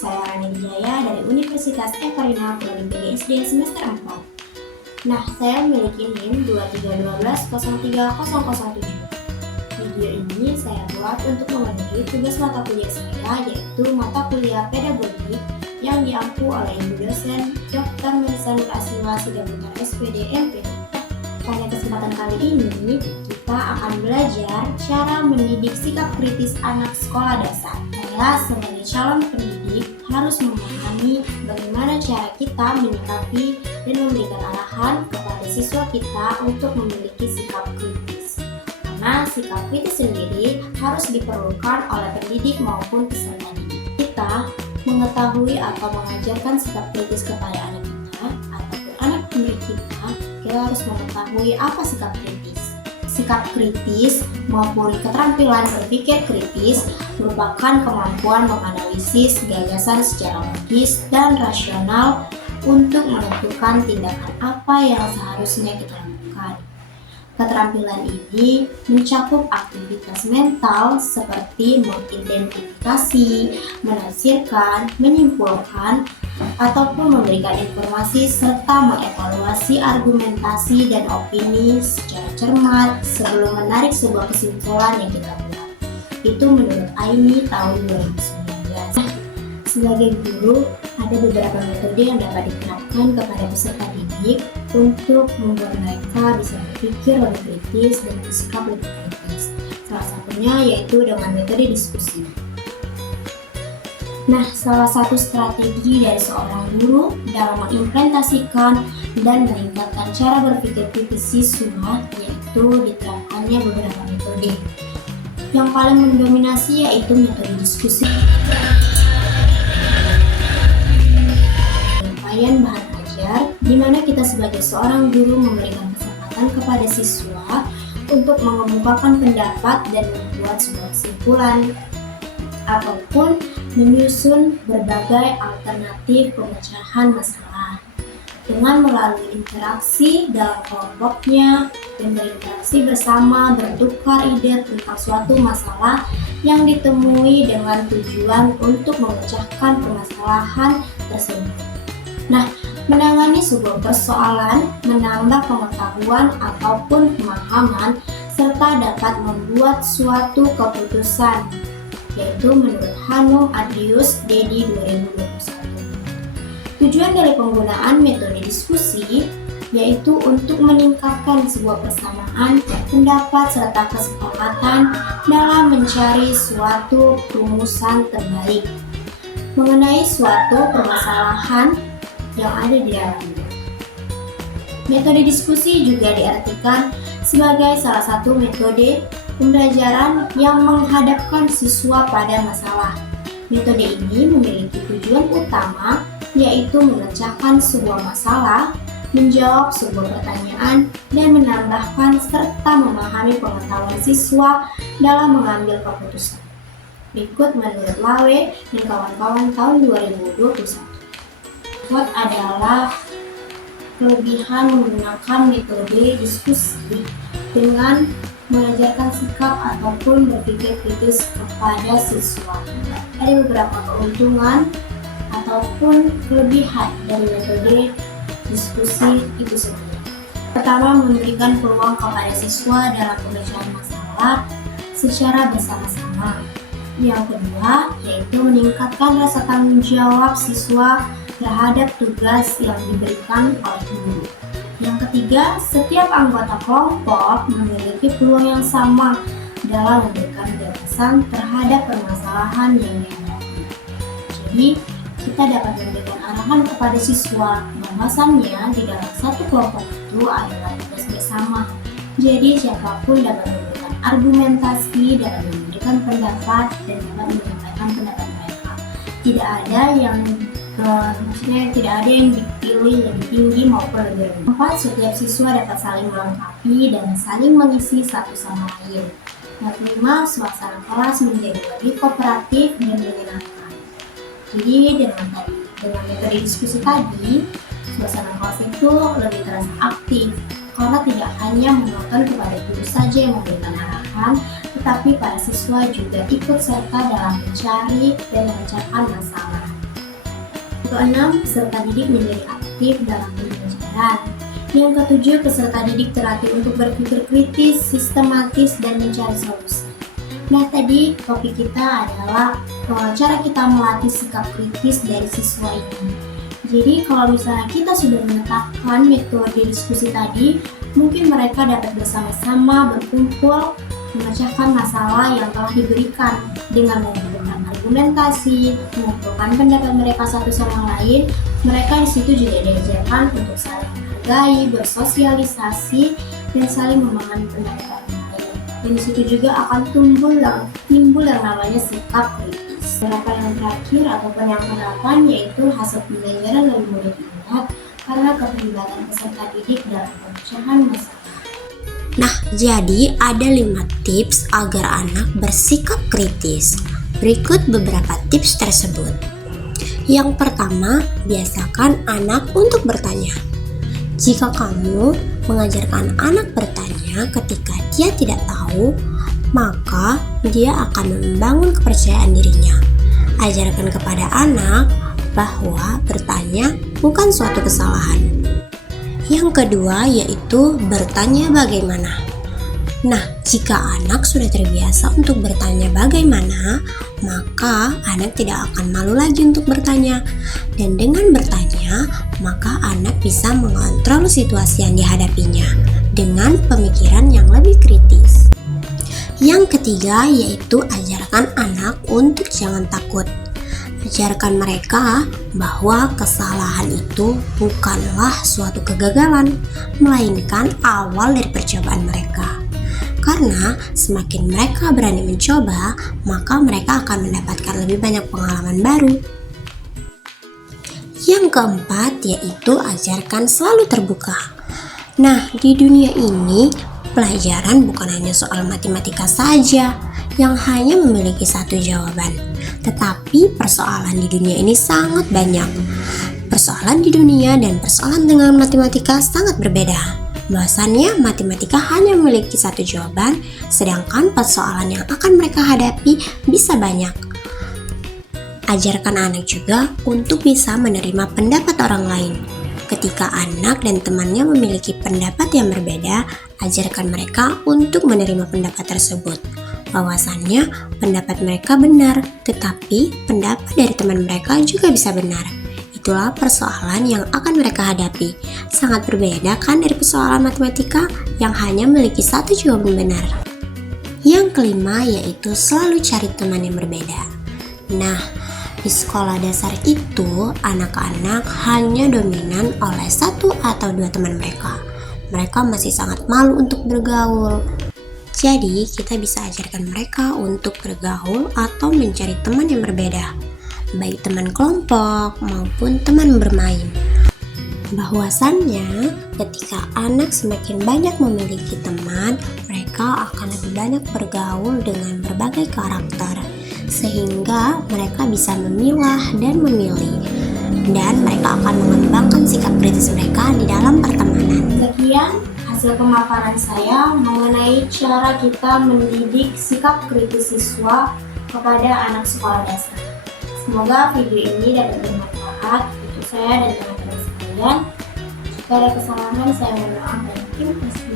saya Rani Wijaya dari Universitas Ekaterina Prodi PGSD semester 4. Nah, saya memiliki NIM 2312030007. Video ini saya buat untuk memenuhi tugas mata kuliah saya, yaitu mata kuliah pedagogi yang diampu oleh Ibu dosen Dr. Melisa Nur Asiwa Sidaputra SPD MPD. Pada kesempatan kali ini, kita akan belajar cara mendidik sikap kritis anak sekolah dasar. Saya sebagai calon pendidik harus memahami bagaimana cara kita menyikapi dan memberikan arahan kepada siswa kita untuk memiliki sikap kritis. Karena sikap kritis sendiri harus diperlukan oleh pendidik maupun peserta didik. Kita mengetahui atau mengajarkan sikap kritis kepada anak kita ataupun anak didik kita harus mengetahui apa sikap kritis. Sikap kritis maupun keterampilan berpikir kritis merupakan kemampuan menganalisis gagasan secara logis dan rasional untuk menentukan tindakan apa yang seharusnya kita lakukan. Keterampilan ini mencakup aktivitas mental seperti mengidentifikasi, menafsirkan, menyimpulkan, ataupun memberikan informasi serta mengevaluasi argumentasi dan opini secara cermat sebelum menarik sebuah kesimpulan yang kita buat. Itu menurut Aini tahun 2019. Sebagai guru, ada beberapa metode yang dapat diterapkan kepada peserta didik untuk membuat mereka bisa berpikir lebih kritis dan bersikap lebih kritis. Salah satunya yaitu dengan metode diskusi. Nah, salah satu strategi dari seorang guru dalam mengimplementasikan dan meningkatkan cara berpikir kritis siswa yaitu diterapkannya beberapa metode. Yang paling mendominasi yaitu metode diskusi. Penyampaian bahan ajar, di mana kita sebagai seorang guru memberikan kesempatan kepada siswa untuk mengemukakan pendapat dan membuat sebuah kesimpulan ataupun menyusun berbagai alternatif pemecahan masalah dengan melalui interaksi dalam kelompoknya dan berinteraksi bersama bertukar ide tentang suatu masalah yang ditemui dengan tujuan untuk memecahkan permasalahan tersebut. Nah, menangani sebuah persoalan menambah pengetahuan ataupun pemahaman serta dapat membuat suatu keputusan, yaitu menurut Hanum Adrius Dedi 2021. Tujuan dari penggunaan metode diskusi yaitu untuk meningkatkan sebuah persamaan pendapat serta kesepakatan dalam mencari suatu rumusan terbaik mengenai suatu permasalahan yang ada di dalamnya. Metode diskusi juga diartikan sebagai salah satu metode pembelajaran yang menghadapkan siswa pada masalah. Metode ini memiliki tujuan utama yaitu memecahkan sebuah masalah, menjawab sebuah pertanyaan, dan menambahkan serta memahami pengetahuan siswa dalam mengambil keputusan. Berikut menurut Lawe dan kawan-kawan tahun 2021. What adalah kelebihan menggunakan metode diskusi dengan mengajarkan sikap ataupun berpikir kritis kepada siswa. Ada beberapa keuntungan ataupun kelebihan dari metode diskusi itu sendiri. Pertama, memberikan peluang kepada siswa dalam pemecahan masalah secara bersama-sama. Yang kedua, yaitu meningkatkan rasa tanggung jawab siswa terhadap tugas yang diberikan oleh guru. Yang ketiga, setiap anggota kelompok memiliki peluang yang sama dalam memberikan gagasan terhadap permasalahan yang dihadapi. Jadi, kita dapat memberikan arahan kepada siswa bahwasannya di dalam satu kelompok itu adalah tugas bersama. Jadi, siapapun dapat memberikan argumentasi, dapat memberikan pendapat, dan dapat menyampaikan pendapat mereka. Tidak ada yang dipilih lebih tinggi maupun lebih rendah. Keempat, setiap siswa dapat saling melengkapi dan saling mengisi satu sama lain. Yang kelima, suasana kelas menjadi lebih kooperatif dan menyenangkan. Jadi dengan metode diskusi tadi, suasana kelas itu lebih terasa aktif karena tidak hanya menonton kepada guru saja yang memberikan arahan, tetapi para siswa juga ikut serta dalam mencari dan memecahkan masalah. keenam, peserta didik menjadi aktif dalam pembelajaran. Yang ketujuh, peserta didik terlatih untuk berpikir kritis, sistematis, dan mencari solusi. Nah, tadi topik kita adalah cara kita melatih sikap kritis dari siswa ini. Jadi kalau misalnya kita sudah menetapkan metode diskusi tadi, mungkin mereka dapat bersama-sama berkumpul memecahkan masalah yang telah diberikan dengan menggunakan argumentasi, mengumpulkan pendapat mereka satu sama lain. Mereka di situ juga diajarkan untuk saling menghargai, bersosialisasi, dan saling memahami pendapat lain. Dan di situ juga akan timbul yang namanya sikap kritis. Beberapa yang terakhir ataupun yang ke-8 yaitu hasil pembelajaran lebih mudah diingat karena keterlibatan peserta didik dalam pemecahan masalah. Nah, jadi ada 5 tips agar anak bersikap kritis. Berikut beberapa tips tersebut. Yang pertama, biasakan anak untuk bertanya. Jika kamu mengajarkan anak bertanya ketika dia tidak tahu, maka dia akan membangun kepercayaan dirinya. Ajarkan kepada anak bahwa bertanya bukan suatu kesalahan. Yang kedua yaitu bertanya bagaimana. Nah, jika anak sudah terbiasa untuk bertanya bagaimana, maka anak tidak akan malu lagi untuk bertanya. Dan dengan bertanya, maka anak bisa mengontrol situasi yang dihadapinya dengan pemikiran yang lebih kritis. Yang ketiga yaitu ajarkan anak untuk jangan takut. Ajarkan mereka bahwa kesalahan itu bukanlah suatu kegagalan, melainkan awal dari percobaan mereka. Karena semakin mereka berani mencoba, maka mereka akan mendapatkan lebih banyak pengalaman baru. Yang keempat yaitu ajarkan selalu terbuka. Nah, di dunia ini pelajaran bukan hanya soal matematika saja yang hanya memiliki satu jawaban. Tetapi persoalan di dunia ini sangat banyak. Persoalan di dunia dan persoalan dengan matematika sangat berbeda. Bahwasannya matematika hanya memiliki satu jawaban, sedangkan persoalan yang akan mereka hadapi bisa banyak. Ajarkan anak juga untuk bisa menerima pendapat orang lain. Ketika anak dan temannya memiliki pendapat yang berbeda, ajarkan mereka untuk menerima pendapat tersebut. Bahwasannya pendapat mereka benar, tetapi pendapat dari teman mereka juga bisa benar. Itulah persoalan yang akan mereka hadapi. Sangat berbeda kan dari persoalan matematika yang hanya memiliki satu jawaban benar. Yang kelima yaitu selalu cari teman yang berbeda. Nah, di sekolah dasar itu anak-anak hanya dominan oleh 1 atau 2 teman mereka. Mereka masih sangat malu untuk bergaul. Jadi, kita bisa ajarkan mereka untuk bergaul atau mencari teman yang berbeda, baik teman kelompok maupun teman bermain. Bahwasannya, ketika anak semakin banyak memiliki teman, mereka akan lebih banyak bergaul dengan berbagai karakter, sehingga mereka bisa memilah dan memilih, dan mereka akan mengembangkan sikap kritis mereka di dalam pertemanan. Sekian hasil pemaparan saya mengenai cara kita mendidik sikap kritis siswa kepada anak sekolah dasar. Semoga video ini dapat bermanfaat untuk saya dan teman-teman sekalian. Jika ada kesalahan, saya mohon maaf dan terima kasih.